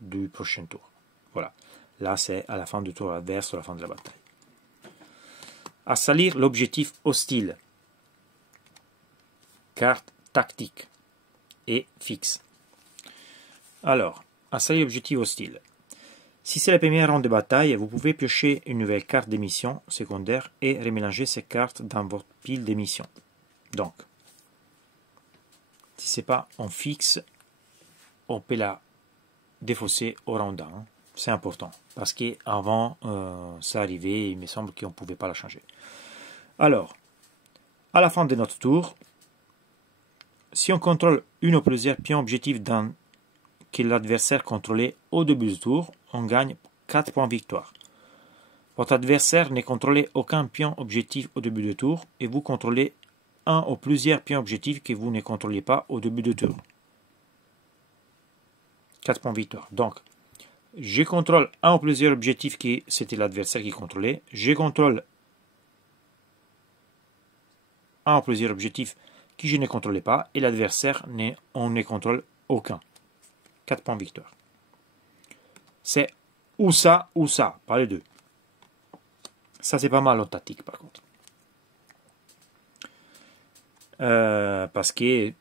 du prochain tour. Voilà. Là, c'est à la fin du tour adverse ou à la fin de la bataille. À salir l'objectif hostile. carte tactique et fixe. Alors, assaillir objectif hostile. Si c'est la première ronde de bataille, vous pouvez piocher une nouvelle carte d'émission secondaire et remélanger ces cartes dans votre pile d'émission. Donc, si ce n'est pas en fixe, on peut la défausser au round 1. C'est important, parce qu'avant, ça arrivait, il me semble qu'on ne pouvait pas la changer. Alors, à la fin de notre tour, si on contrôle une ou plusieurs pions objectifs que l'adversaire contrôlait au début du tour, on gagne 4 points victoire. Votre adversaire ne contrôlait aucun pion objectif au début du tour et vous contrôlez un ou plusieurs pions objectifs que vous ne contrôliez pas au début du tour. 4 points victoire. Donc, je contrôle un ou plusieurs objectifs que c'était l'adversaire qui contrôlait. Je contrôle un ou plusieurs objectifs que je ne contrôlais pas et l'adversaire, on ne contrôle aucun. 4 points victoire. C'est ou ça, pas les deux. Ça, c'est pas mal en tactique, par contre. Parce que,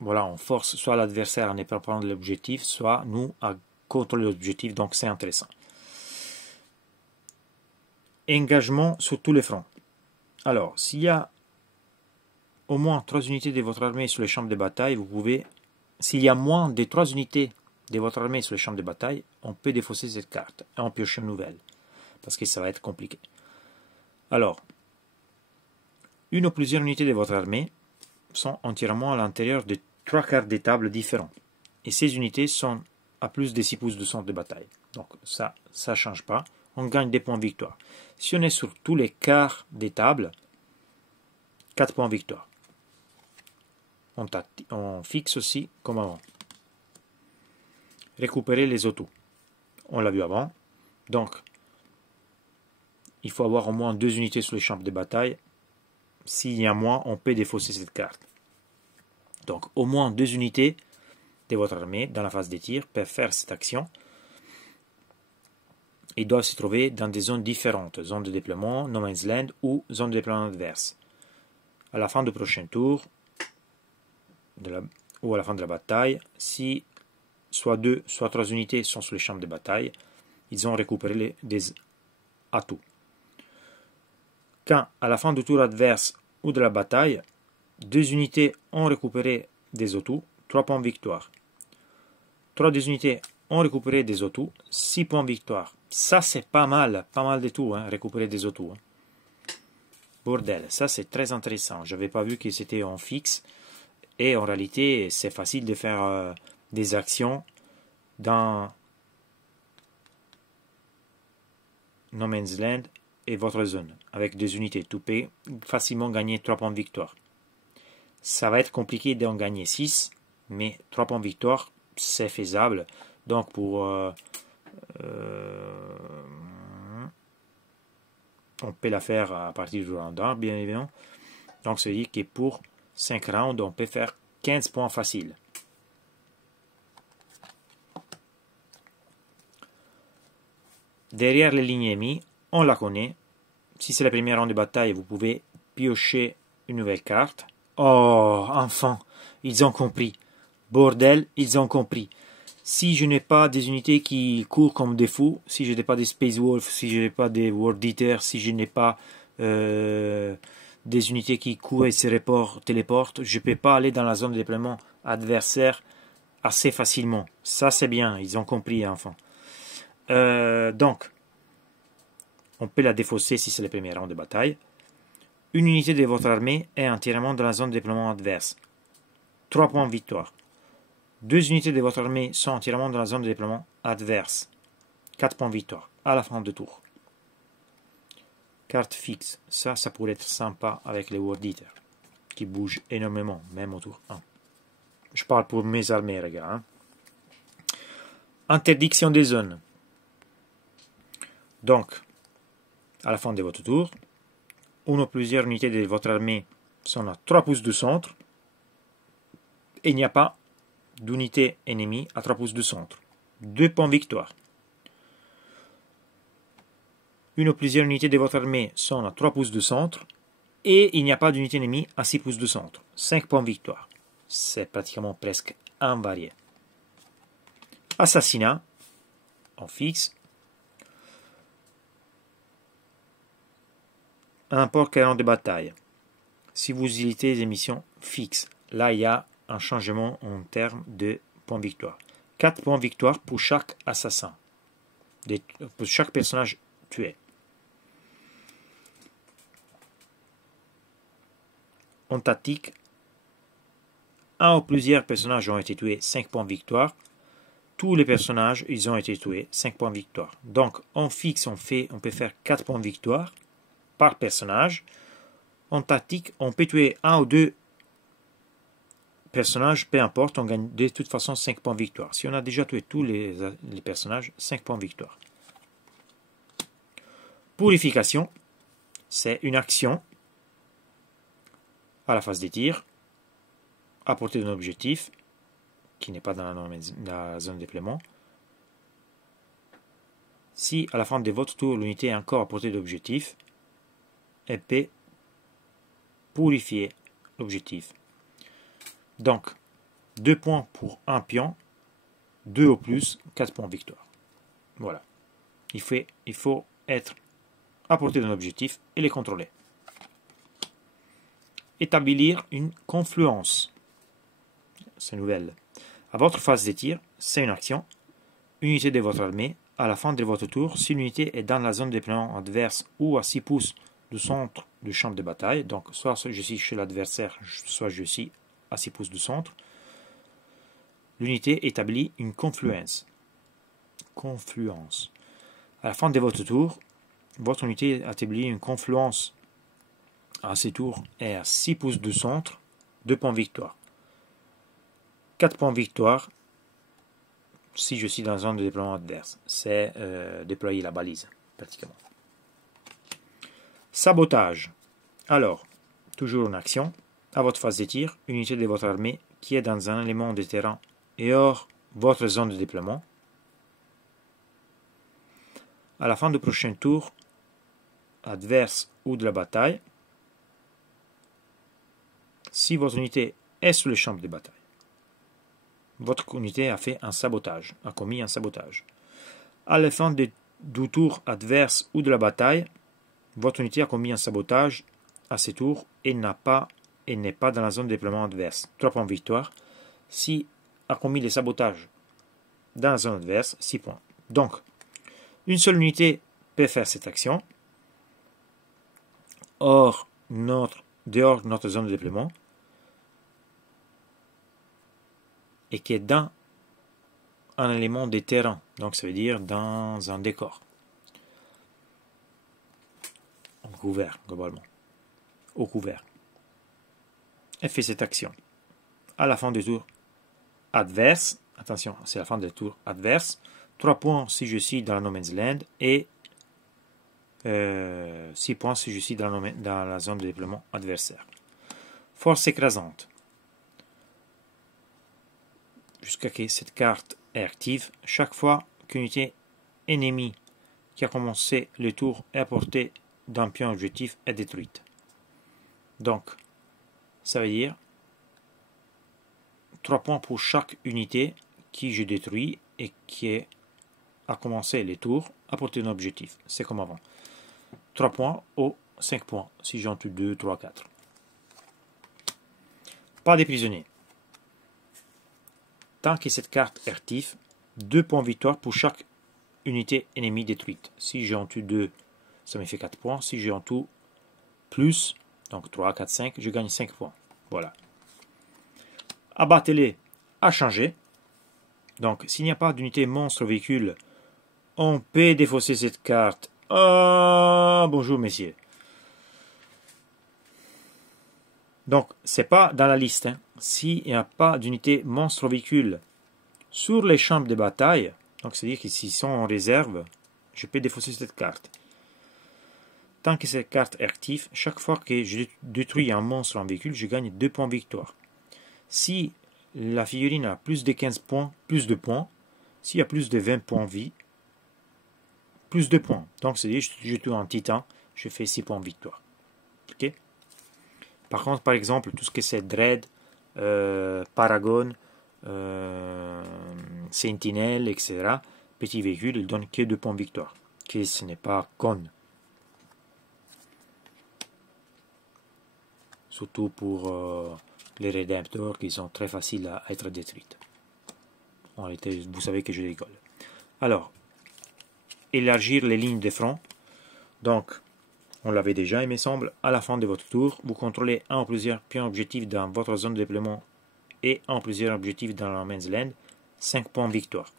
voilà, on force soit l'adversaire à ne pas prendre l'objectif, soit nous à contrôler l'objectif, donc c'est intéressant. Engagement sur tous les fronts. Alors, s'il y a au moins 3 unités de votre armée sur les champs de bataille, vous pouvez... S'il y a moins de 3 unités de votre armée sur les champs de bataille, on peut défausser cette carte et en piocher une nouvelle. Parce que ça va être compliqué. Alors, une ou plusieurs unités de votre armée sont entièrement à l'intérieur de 3 cartes des tables différents. Et ces unités sont à plus de 6 pouces de centre de bataille. Donc ça ne change pas. On gagne des points de victoire. Si on est sur tous les quarts des tables, 4 points de victoire. On fixe aussi comme avant. Récupérer les autos. On l'a vu avant. Donc, il faut avoir au moins 2 unités sur les champs de bataille. S'il y a moins, on peut défausser cette carte. Donc, au moins 2 unités de votre armée dans la phase des tirs peuvent faire cette action. Ils doivent se trouver dans des zones différentes, zone de déploiement, no man's land ou zone de déploiement adverse. À la fin du prochain tour, ou à la fin de la bataille, si soit 2, soit 3 unités sont sur les champs de bataille, ils ont récupéré des atouts. Quand, à la fin du tour adverse ou de la bataille, 2 unités ont récupéré des atouts, 3 points de victoire. 3 des unités ont récupéré des atouts, 6 points de victoire. Ça, c'est pas mal de tout, hein, récupérer des atouts. Hein. Bordel, ça c'est très intéressant. Je n'avais pas vu que c'était en fixe. Et en réalité, c'est facile de faire des actions dans No Man's Land et votre zone. Avec 2 unités, tu peux facilement gagner 3 points de victoire. Ça va être compliqué d'en gagner 6, mais 3 points de victoire, c'est faisable. Donc pour... on peut la faire à partir du round 1, bien évidemment. Donc ça veut dire que pour 5 rounds, on peut faire 15 points faciles. Derrière les lignes ennemies, on la connaît. Si c'est la première round de bataille, vous pouvez piocher une nouvelle carte. Oh, enfin, ils ont compris. Bordel, ils ont compris. Si je n'ai pas des unités qui courent comme des fous, si je n'ai pas des Space Wolf, si je n'ai pas des World Eater, si je n'ai pas des unités qui courent et se téléportent, je ne peux pas aller dans la zone de déploiement adversaire assez facilement. Ça, c'est bien, ils ont compris, enfin. Donc, on peut la défausser si c'est le premier round de bataille. Une unité de votre armée est entièrement dans la zone de déploiement adverse. 3 points de victoire. 2 unités de votre armée sont entièrement dans la zone de déploiement adverse. 4 points de victoire à la fin du tour. Carte fixe. Ça pourrait être sympa avec les World Eater, qui bougent énormément, même au tour 1. Je parle pour mes armées, les gars. Hein. Interdiction des zones. Donc, à la fin de votre tour, une ou plusieurs unités de votre armée sont à 3 pouces de centre. Et il n'y a pas d'unité ennemie à 3 pouces de centre. 2 points de victoire. Une ou plusieurs unités de votre armée sont à 3 pouces de centre. Et il n'y a pas d'unité ennemie à 6 pouces de centre. 5 points de victoire. C'est pratiquement presque invarié. Assassinat, en fixe. N'importe quel rang de bataille. Si vous utilisez des missions fixes, là il y a un changement en termes de points de victoire. 4 points de victoire pour chaque assassin, pour chaque personnage tué. En tactique, un ou plusieurs personnages ont été tués, 5 points de victoire. Tous les personnages, ils ont été tués, 5 points de victoire. Donc en fixe, on peut faire 4 points de victoire par personnage. En tactique, on peut tuer un ou deux personnages, peu importe, on gagne de toute façon 5 points de victoire. Si on a déjà tué tous les personnages, 5 points de victoire. Purification, c'est une action à la phase des tirs, à portée d'un objectif, qui n'est pas dans la zone de déploiement. Si à la fin de votre tour, l'unité est encore à portée d'objectif, elle peut purifier l'objectif. Donc, 2 points pour un pion, 2 au plus, 4 points de victoire. Voilà. Il faut être à portée d'un objectif et les contrôler. Établir une confluence. C'est nouvelle. À votre phase de tir, c'est une action. Unité de votre armée, à la fin de votre tour, si l'unité est dans la zone de déploiement adverse ou à 6 pouces du centre du champ de bataille, donc soit je suis chez l'adversaire, soit je suis à 6 pouces du centre, l'unité établit une confluence. Confluence. À la fin de votre tour, votre unité établit une confluence à ces tours et à 6 pouces du centre, 2 points de victoire. 4 points de victoire si je suis dans la zone de déploiement adverse. C'est déployer la balise, pratiquement. Sabotage. Alors, toujours une action. À votre phase de tir, une unité de votre armée qui est dans un élément de terrain et hors votre zone de déploiement. À la fin du prochain tour, adverse ou de la bataille, si votre unité est sur le champ de bataille, votre unité a fait un sabotage, a commis un sabotage. À la fin du tour adverse ou de la bataille, votre unité a commis un sabotage à ce tour et n'est pas dans la zone de déploiement adverse. 3 points de victoire. Si a commis le sabotage dans la zone adverse, 6 points. Donc, une seule unité peut faire cette action dehors de notre zone de déploiement et qui est dans un élément de terrain, donc ça veut dire dans un décor. En couvert, globalement. Au couvert. Elle fait cette action. À la fin du tour adverse, attention, c'est la fin du tour adverse, 3 points si je suis dans la no man's land et 6 points si je suis dans la zone de déploiement adversaire. Force écrasante. Jusqu'à ce que cette carte est active, chaque fois qu'une unité ennemie qui a commencé le tour est à portée d'un pion objectif est détruite. Donc, ça veut dire 3 points pour chaque unité qui je détruis et qui a commencé les tours à portée d'un objectif. C'est comme avant. 3 points ou 5 points si j'en tue 2, 3, 4. Pas des prisonniers. Tant que cette carte est active, 2 points de victoire pour chaque unité ennemie détruite. Si j'en tue 2, ça me fait 4 points. Si j'en tue plus, donc 3, 4, 5, je gagne 5 points. Voilà. Abattez-les à changer. Donc, s'il n'y a pas d'unité monstre véhicule, on peut défausser cette carte. Ah, bonjour, messieurs. Donc, c'est pas dans la liste. Hein. S'il n'y a pas d'unité monstre véhicule sur les champs de bataille, donc c'est-à-dire que s'ils sont en réserve, je peux défausser cette carte. Tant que cette carte est active, chaque fois que je détruis un monstre en véhicule, je gagne 2 points de victoire. Si la figurine a plus de 15 points, plus de points. S'il y a plus de 20 points de vie, plus de points. Donc, c'est-à-dire que je tue un titan, je fais 6 points de victoire. Ok? Par contre, par exemple, tout ce que c'est Dread, Paragon, Sentinelle, etc., petit véhicule, il donne que 2 points de victoire. Que ce n'est pas con. Surtout pour les Redemptors qui sont très faciles à être détruites. En réalité, vous savez que je rigole. Alors, élargir les lignes de front. Donc, on l'avait déjà, il me semble. À la fin de votre tour, vous contrôlez un ou plusieurs pions objectifs dans votre zone de déploiement et un ou plusieurs objectifs dans la man's land. 5 points de victoire.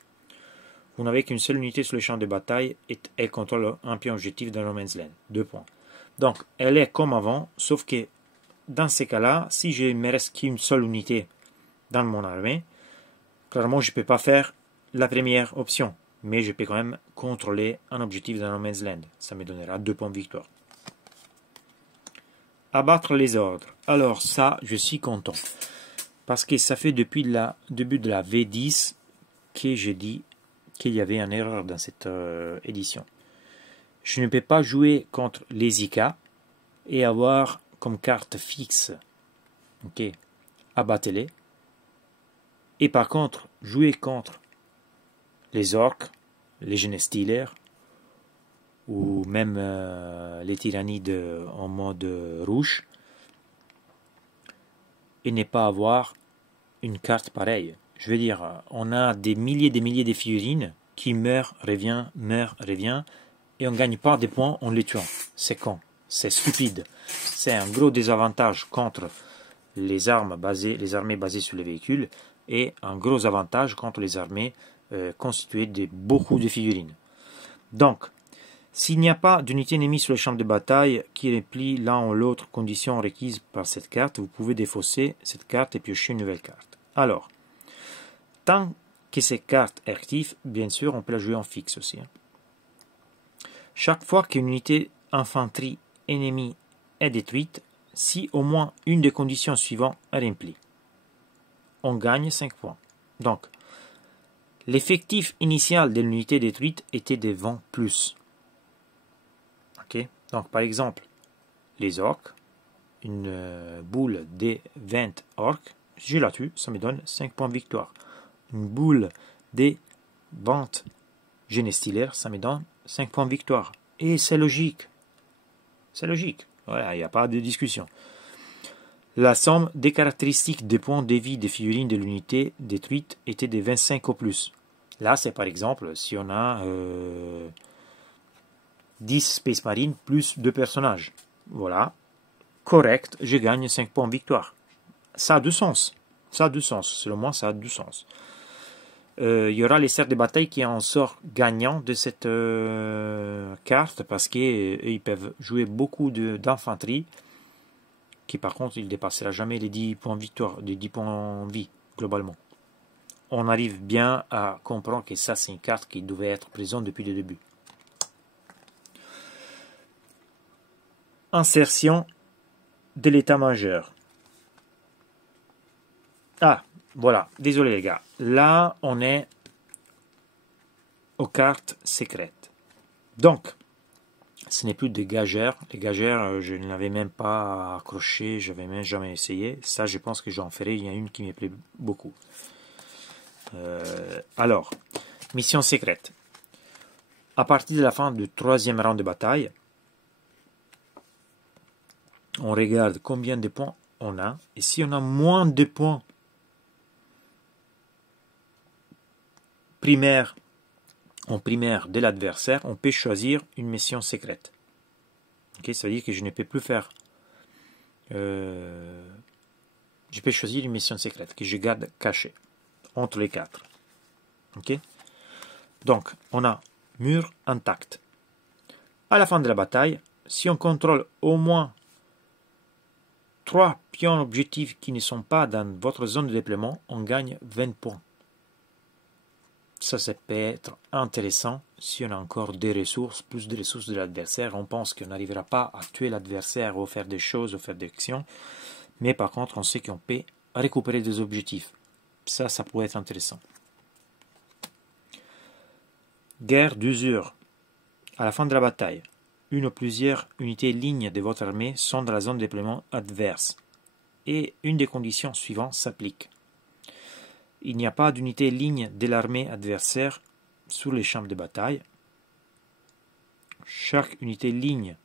Vous n'avez qu'une seule unité sur le champ de bataille et elle contrôle un pion objectif dans le man's land. 2 points. Donc, elle est comme avant, sauf que dans ces cas-là, si je ne me reste qu'une seule unité dans mon armée, clairement, je ne peux pas faire la première option. Mais je peux quand même contrôler un objectif dans le man's land. Ça me donnera 2 points de victoire. Abattre les ordres. Alors ça, je suis content. Parce que ça fait depuis le début de la V10 que j'ai dit qu'il y avait une erreur dans cette édition. Je ne peux pas jouer contre les IK et avoir comme carte fixe, ok, abattez-les. Et par contre, jouer contre les orques, les Genestealers, ou même les tyrannides en mode rouge, et ne pas avoir une carte pareille. Je veux dire, on a des milliers de figurines qui meurent, revient, et on ne gagne pas des points en les tuant. C'est con, c'est stupide. C'est un gros désavantage contre les armées basées sur les véhicules, et un gros avantage contre les armées constituées de beaucoup de figurines. Donc, s'il n'y a pas d'unité ennemie sur le champ de bataille qui remplit l'un ou l'autre condition requise par cette carte, vous pouvez défausser cette carte et piocher une nouvelle carte. Alors, tant que cette carte est active, bien sûr, on peut la jouer en fixe aussi. Chaque fois qu'une unité infanterie ennemie est détruite, si au moins une des conditions suivantes est remplie, on gagne 5 points. Donc, l'effectif initial de l'unité détruite était de 20 plus. Okay. Donc, par exemple, les orques, une boule des 20 orques, je la tue, ça me donne 5 points de victoire. Une boule des 20 Genestealers, ça me donne 5 points de victoire. Et c'est logique. C'est logique. Voilà, il n'y a pas de discussion. La somme des caractéristiques des points de vie des figurines de l'unité détruite était de 25 au plus. Là, c'est par exemple si on a 10 Space Marines plus 2 personnages. Voilà. Correct, je gagne 5 points de victoire. Ça a du sens. Ça a du sens. Selon moi, ça a du sens. Il y aura les cerfs de bataille qui en sortent gagnants de cette carte parce qu'ils peuvent jouer beaucoup d'infanterie qui par contre il ne dépassera jamais les 10 points de victoire, les 10 points de vie globalement. On arrive bien à comprendre que ça c'est une carte qui devait être présente depuis le début. Insertion de l'état-major. Ah, voilà, désolé les gars. Là, on est aux cartes secrètes. Donc, ce n'est plus des gagères. Les gagères, je ne l'avais même pas accroché, je n'avais même jamais essayé. Ça, je pense que j'en ferai. Il y a une qui me plaît beaucoup. Alors, mission secrète. À partir de la fin du 3e round de bataille, on regarde combien de points on a. Et si on a moins de points en primaire de l'adversaire, on peut choisir une mission secrète. Okay, ça veut dire que je ne peux plus faire... je peux choisir une mission secrète que je garde cachée entre les 4. Okay? Donc, on a mur intact. À la fin de la bataille, si on contrôle au moins 3 pions objectifs qui ne sont pas dans votre zone de déploiement, on gagne 20 points. Ça peut être intéressant si on a encore des ressources, plus de ressources de l'adversaire. On pense qu'on n'arrivera pas à tuer l'adversaire ou faire des choses ou faire des actions. Mais par contre, on sait qu'on peut récupérer des objectifs. Ça pourrait être intéressant. Guerre d'usure. À la fin de la bataille, une ou plusieurs unités lignes de votre armée sont dans la zone de déploiement adverse. et une des conditions suivantes s'applique. Il n'y a pas d'unité ligne de l'armée adversaire sur les champs de bataille. Chaque unité ligne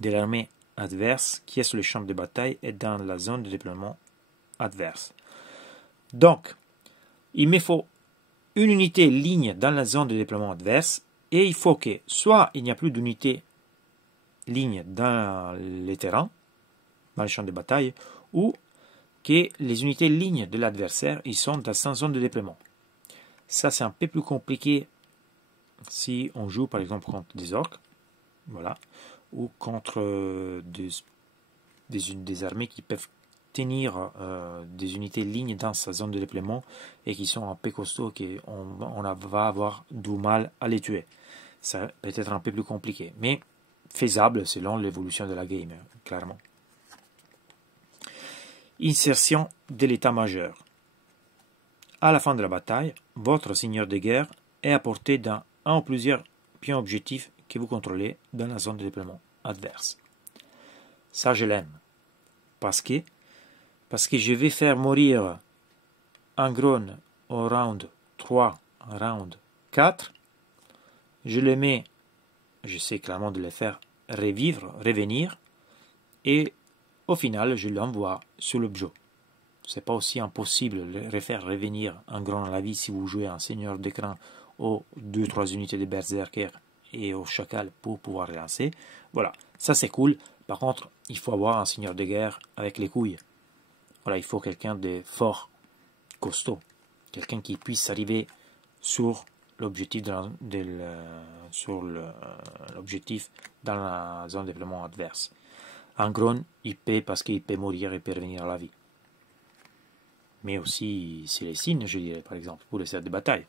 de l'armée adverse qui est sur les champs de bataille est dans la zone de déploiement adverse. Donc, il me faut une unité ligne dans la zone de déploiement adverse et il faut que soit il n'y a plus d'unité ligne dans les terrains, dans les champs de bataille, ou que les unités lignes de l'adversaire ils sont dans sa zone de déploiement. Ça, c'est un peu plus compliqué si on joue par exemple contre des orques, voilà, ou contre des armées qui peuvent tenir des unités lignes dans sa zone de déploiement et qui sont un peu costauds et on va avoir du mal à les tuer. Ça peut être un peu plus compliqué, mais faisable selon l'évolution de la game, clairement. Insertion de l'état-major. À la fin de la bataille, votre seigneur de guerre est apporté dans un ou plusieurs pions objectifs que vous contrôlez dans la zone de déploiement adverse. Ça, je l'aime. Parce que je vais faire mourir un drone au round 3, round 4. Je le mets, je sais clairement de le faire revenir, et au final, je l'envoie sur l'objet. C'est pas aussi impossible de refaire revenir un drone à la vie si vous jouez un seigneur d'écran aux 2-3 unités de berserker et au chacal pour pouvoir relancer. Voilà, ça c'est cool. Par contre, il faut avoir un seigneur de guerre avec les couilles. Voilà, il faut quelqu'un de fort, costaud, quelqu'un qui puisse arriver sur l'objectif l'objectif dans la zone de déploiement adverse. Un drone, il peut parce qu'il peut mourir et peut revenir à la vie. Mais aussi, c'est les signes, je dirais, par exemple, pour les cercles de bataille.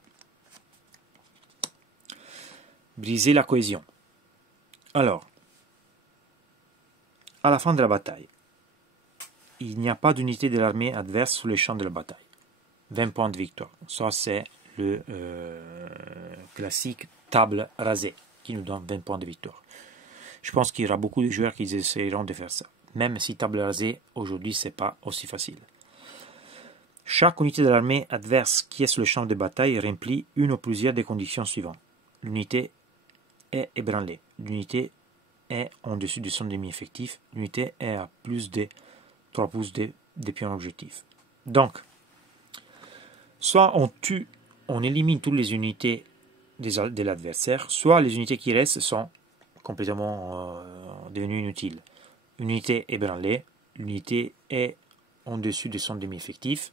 Briser la cohésion. Alors, à la fin de la bataille, il n'y a pas d'unité de l'armée adverse sur les champs de la bataille. 20 points de victoire. Ça, c'est le classique table rasée qui nous donne 20 points de victoire. Je pense qu'il y aura beaucoup de joueurs qui essaieront de faire ça. Même si table rasée, aujourd'hui, c'est pas aussi facile. Chaque unité de l'armée adverse qui est sur le champ de bataille remplit une ou plusieurs des conditions suivantes. L'unité est ébranlée. L'unité est en dessus de son demi-effectif. L'unité est à plus de 3 pouces des pions objectifs. Donc, soit on élimine toutes les unités de l'adversaire, soit les unités qui restent sont complètement devenues inutiles. L'unité est ébranlée, l'unité est en dessus de son demi-effectif,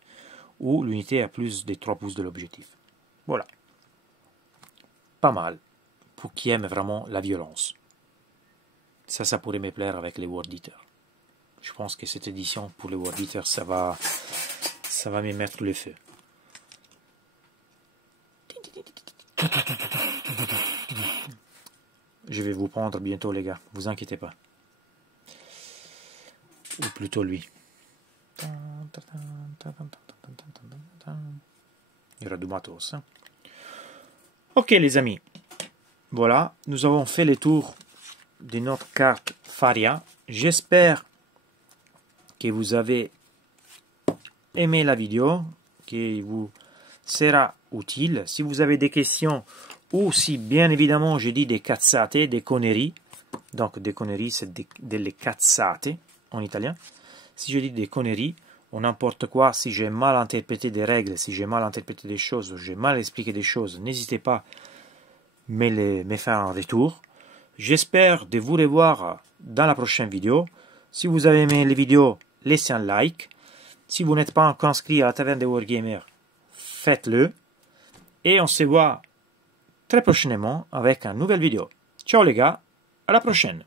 ou l'unité à plus de 3 pouces de l'objectif. Voilà. Pas mal, pour qui aime vraiment la violence. Ça pourrait me plaire avec les World Eaters. Je pense que cette édition pour les World Eaters, ça va me mettre le feu. Je vais vous prendre bientôt, les gars. Vous inquiétez pas. Ou plutôt lui. Il y aura du matos. Hein. Ok, les amis. Voilà, nous avons fait le tour de notre carte Faria. J'espère que vous avez aimé la vidéo, que vous sera utile. Si vous avez des questions ou si bien évidemment je dis des cazzate, des conneries, donc des conneries c'est delle cazzate en italien. Si je dis des conneries ou n'importe quoi, si j'ai mal interprété des règles, si j'ai mal interprété des choses, j'ai mal expliqué des choses, n'hésitez pas à me faire un retour. J'espère de vous revoir dans la prochaine vidéo. Si vous avez aimé les vidéos, laissez un like. Si vous n'êtes pas encore inscrit à la Taverne des Wargamers, faites-le. Et on se voit très prochainement avec une nouvelle vidéo. Ciao les gars, à la prochaine.